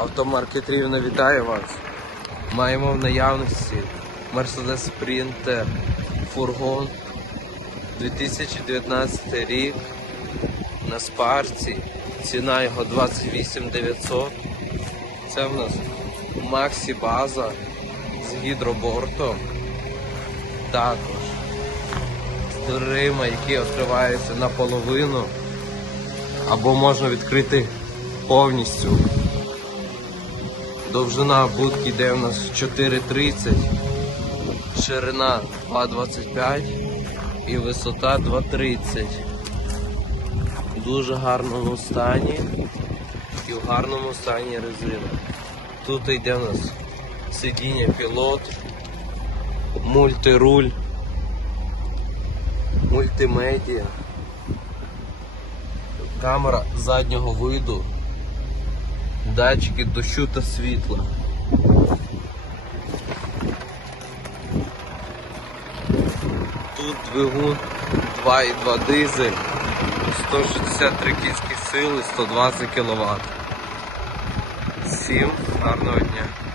Автомаркет Рівно вітаю вас. Маємо в наявності Mercedes Sprinter фургон 2019 рік на спарці. Ціна його 28 900. Це в нас Максі база з гідробортом. Також з дверима, які відкриваються наполовину або можна відкрити повністю. Довжина будки йде у нас 4,30, ширина 2,25 і висота 2,30. В дуже гарному стані і в гарному стані резина. Тут йде у нас сидіння пілот, мультируль, мультимедіа, камера заднього виду датчики дощу та світла. Тут двигун 2,2 дизель, 163 кінські сили, 120 кВт. Всім гарного дня!